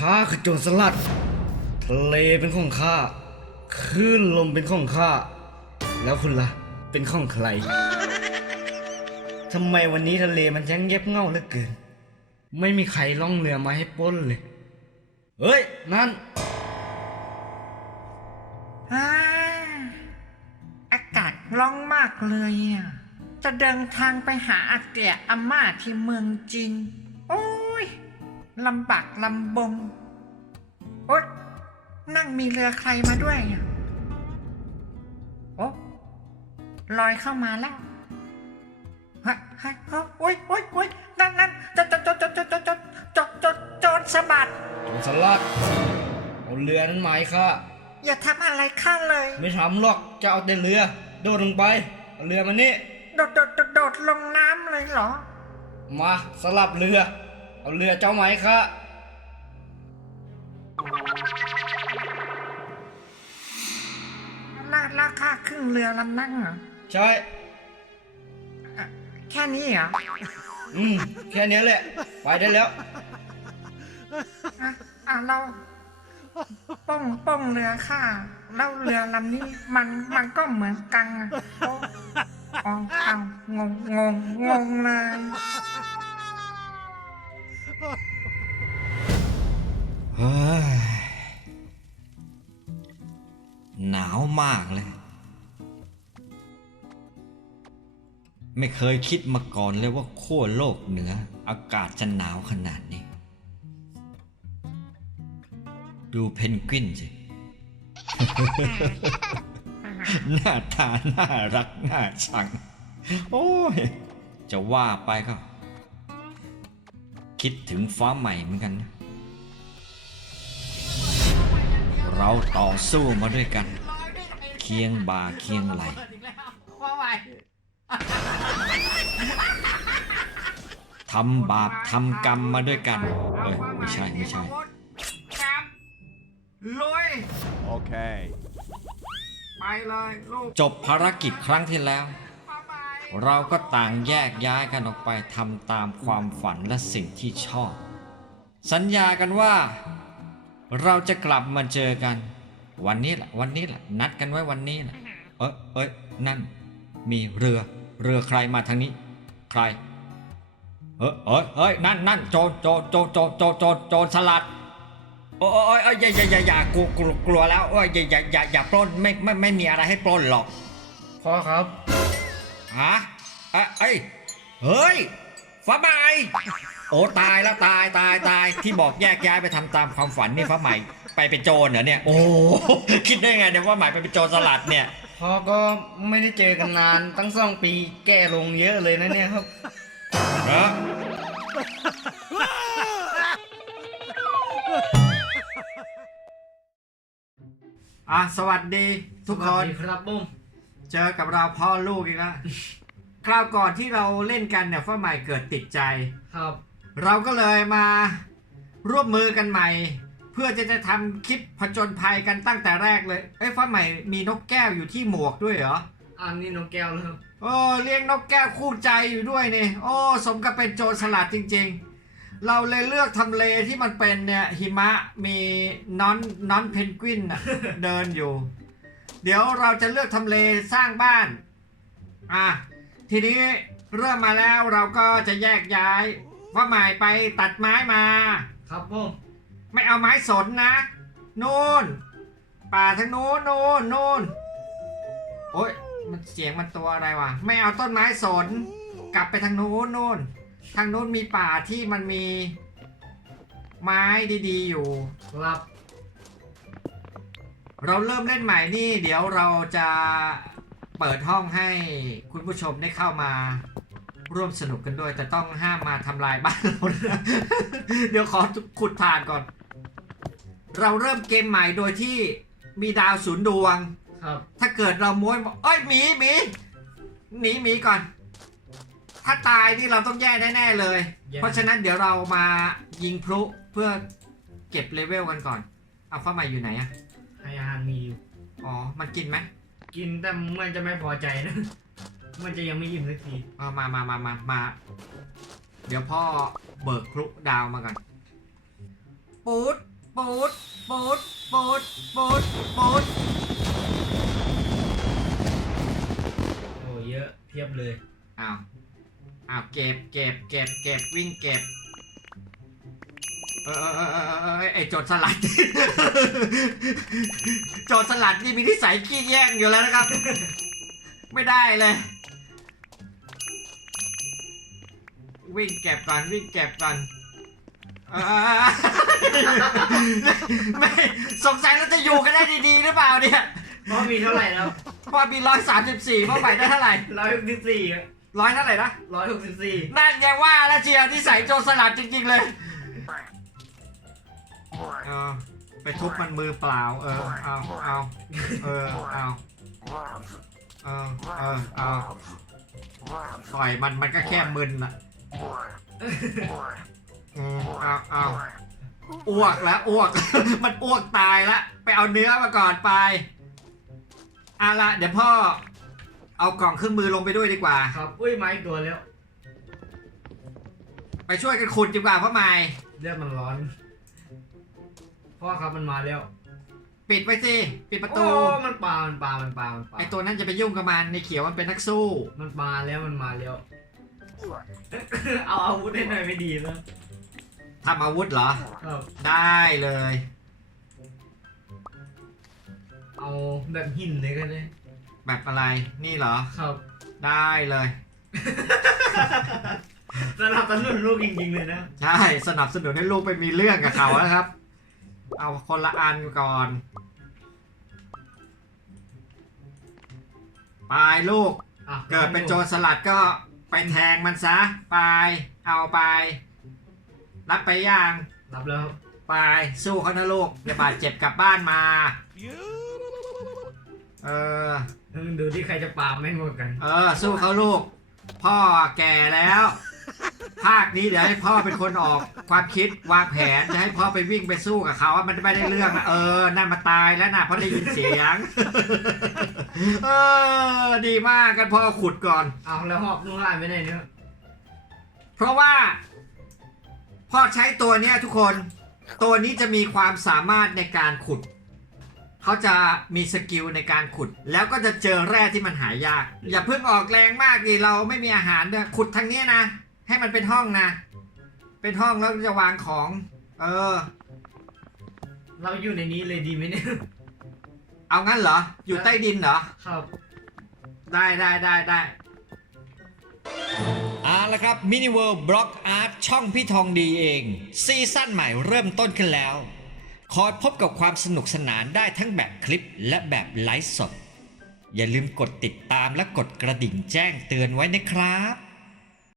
ข้าคือโจรสลัด ทะเลเป็นของข้าคลื่นลมเป็นของข้า แล้วคุณล่ะ เป็นของใครทำไมวันนี้ทะเลมันช่างเงียบเหงาเหลือเกิน ไม่มีใครล่องเรือมาให้ป้นเลย เฮ้ย นั่นอาอากาศร้อนมากเลยอะ จะเดินทางไปหาอาเตียอาม่าที่เมืองจีนโอ้ยลำบากลำบง โอ๊ยนั่งมีเรือใครมาด้วยอะโอ้ลอยเข้ามาแล้วฮะฮะฮะโอ้ยโอ้ยโอ้ยนั่นนั่นจดจดจดจดจดจดจดจดจดโจรสะบัดโจรสลัดเอาเรือนั้นมาให้ข้าอย่าทำอะไรข้าเลย ไม่ทำหรอกจะเอาแต่เรือ โดดลงไปเอาเรือมานี่โดดโดดโดดโดดลงน้ำเลยเหรอ มาสลับเรือ เอาเรือเจ้าไหมข้า เรือลำนั่งเหรอใช่ อะแค่นี้เหรออืม แค่เนี้ยแหละ ไปได้แล้ว อะอะเราป้องป้องเรือข้าแล้วเรือลำนี้มันมันก็เหมือนกันอะโอ้อ๋อเอางงงงงงเลย เฮ้ยหนาวมากเลย ไม่เคยคิดมาก่อนเลยว่าขั้วโลกเหนืออากาศจะหนาวขนาดนี้ ดูเพนกวินสิ หน้าตาน่ารักน่าชัง โอ้ย จะว่าไปก็ คิดถึงฟ้าใหม่เหมือนกันนะ เราต่อสู้มาด้วยกัน เคียงบ่าเคียงไหล ทำบาปทำกรรมมาด้วยกันเอ้ยไม่ใช่ไม่ใช่ครับลุย Okay. ไปเลยลูกจบภารกิจครั้งที่แล้วบ๊ายบายเราก็ต่างแยกย้ายกันออกไปทำตามความฝันและสิ่งที่ชอบ สัญญากันว่า เราจะกลับมาเจอกัน วันนี้แหละวันนี้แหละนัดกันไว้วันนี้แหละเอ้ยเอ้ยนั่น มีเรือเรือใครมาทางนี้ ใคร เอ้ยเอ้ยเอ้ยนั่นนั่นโจรโจรโจรโจรโจรโจรโจรสลัดโอ้ยโอ้ยโอ้ยอย่าอย่าอย่าอย่ากลัวกลัวกลัวแล้วโอ้ยอย่าอย่าอย่าอย่าปล้นไม่ไม่ไม่มีอะไรให้ปล้นหรอกพ่อครับฮะเอ้ยเอ้ยเฮ้ยฟ้าใหม่โอ้ตายแล้วตายตายตายที่บอกแยกย้ายไปทำตามความฝันนี่ฟ้าใหม่ไปเป็นโจรเหรอเนี่ย โอ้คิดได้ไงเนี่ยว่าใหม่ไปเป็นโจรสลัดเนี่ยพ่อก็ไม่ได้เจอกันนานตั้งสองปีแก่ลงเยอะเลยนะเนี่ยครับเหร ออะสวัสดีทุกคนสวัสดีครับบุ้มเจอกับเราพ่อลูกอีกแล้ว คราวก่อนที่เราเล่นกันเนี่ยฟ้าใหม่เกิดติดใจ ครับ เราก็เลยมาร่วมมือกันใหม่ เพื่อจะจะทำคลิปผจญภัยกันตั้งแต่แรกเลย เอ้ยฟ้าใหม่มีนกแก้วอยู่ที่หมวกด้วยเหรอ อันนี้นกแก้วแล้วครับ โอ้เลี้ยงนกแก้วคู่ใจอยู่ด้วยนี่โอ้สมกับเป็นโจรสลัดจริง ๆ เราเลยเลือกทำเลที่มันเป็นเนี่ยหิมะมีน้อนน้อนเพนกวินน่ะเดินอยู่ เดี๋ยวเราจะเลือกทำเลสร้างบ้านอะทีนี้เริ่มมาแล้วเราก็จะแยกย้ายว่าหมายไปตัดไม้มา ครับบุ้มไม่เอาไม้สนนะนู่น ป่าทางนู้นนู่นนู่นโอ้ย มันเสียงมันตัวอะไรวะ ไม่เอาต้นไม้สน กลับไปทางนู้นนู่น ทางนู้นมีป่าที่มันมี ไม้ดีๆอยู่ครับ เราเริ่มเล่นใหม่นี่ เดี๋ยวเราจะเปิดห้องให้คุณผู้ชมได้เข้ามาร่วมสนุกกันด้วย แต่ต้องห้ามมาทำลายบ้านเรานะเดี๋ยวขอขุดถ่านก่อน เราเริ่มเกมใหม่โดยที่มีดาวศูนย์ดวง ครับ ถ้าเกิดเราม้วนบอกเอ้ยหมีหมีหนีหมีก่อน ถ้าตายนี่เราต้องแย่แน่ๆเลย แย่ เพราะฉะนั้นเดี๋ยวเรามายิงพลุเพื่อเก็บเลเวลกันก่อน เอาเข้ามาอยู่ไหนอะให้อาหารมีอยู่อ๋อ มันกินไหมกินแต่มันจะไม่พอใจนะ มันจะยังไม่อิ่มสักทีเอามามามามามา เดี๋ยวพ่อเบิกพลุดาวมาก่อนปูดปูดปูดปูดปูดปูด บเลย อ้าว อ้าวเก็บเก็บเก็บเก็บวิ่งเก็บ เออเออเออเออเออไอโจรสลัด โจรสลัดนี่มีนิสัยขี้แย่งอยู่แล้วนะครับ ไม่ได้เลย วิ่งเก็บก่อนวิ่งเก็บก่อนเออไม่สงสัยเราจะอยู่กันได้ดีๆหรือเปล่าเนี่ย พราะมีเท่าไหร่แล้วเพราะมีร้อยสามสิบสี่เพราะใหม่ได้เท่าไหร่ร้อยหกสิบสี่ร้อยเท่าไหร่นะร้อยหกสิบสี่นั่นยังว่าแล้วเชียร์ที่ใส่โจรสลัดจริง ๆ เลยเออไปทุบมันมือเปล่า เออเอาเอาเออเอาเออเออเอาต่อยมันมันก็แค่มึนอะอืมเอาเอาอ้วกแล้วอ้วก มันอ้วกตายละไปเอาเนื้อมาก่อนไป เอาละเดี๋ยวพ่อ เอากล่องเครื่องมือลงไปด้วยดีกว่า ครับอุ้ยไม้ตัวแล้วไปช่วยกันขุดดีกว่าพ่อใหม่เลือดมันร้อนพ่อครับมันมาแล้ว ปิดไปสิปิดประโอ้ตูมันปลามันปลามันปลามันปลาไอตัวนั้นจะไปยุ่งกับมันในเขียวมันเป็นนักสู้ มันมาแล้วมันมาแล้ว เอาอาวุธให้หน่อยไม่ดีแล้วทำอาวุธเหรอครับได้เลย เอาแบบหินเลยก็ได้แบบอะไรนี่เหรอ ครับได้เลยสนับสนุนลูกจริงๆเลยนะ ใช่สนับสนุนให้ลูกไปมีเรื่องกับเขานะครับ เอาคนละอันก่อน ไปลูก อะเกิดเป็นโจรสลัดก็ไปแทงมันซะ ไป เอาไป รับไปย่าง รับแล้ว ไปสู้เขานะลูกอย่าบาดเจ็บกลับบ้านมา เออแล้วมึงดูที่ใครจะปาไม่งหมดกัน เออ สู้เขาลูก พ่อแก่แล้ว ภาคนี้เดี๋ยวให้พ่อเป็นคนออกความคิดวางแผนจะให้พ่อไปวิ่งไปสู้กับเขาว่ามันไม่ได้เรื่องนะเออนั่นมาตายแล้วนะเพราะได้ยินเสียง เออ ดีมากกันพ่อขุดก่อน เอาแล้วหอบนุ่งลายไปไหนเนี่ยเพราะว่า พ่อใช้ตัวเนี้ยทุกคน ตัวนี้จะมีความสามารถในการขุด เขาจะมีสกิลในการขุด แล้วก็จะเจอแร่ที่มันหายาก อย่าเพิ่งออกแรงมากดิเราไม่มีอาหารด้วยขุดทางเนี้ยนะ ให้มันเป็นห้องนะ เป็นห้องแล้วจะวางของ เออ เราอยู่ในนี้เลยดีไหมเนี่ย เอางั้นเหรอ อยู่ใต้ดินเหรอ ครับ ได้ได้ได้ได้เอาละครับมินิเวิร์บล็อกอาร์ตช่องพี่ทองดีเอง ซีซั่นใหม่เริ่มต้นขึ้นแล้ว คอยพบกับความสนุกสนานได้ทั้งแบบคลิปและแบบไลฟ์สด อย่าลืมกดติดตามและกดกระดิ่งแจ้งเตือนไว้นะครับ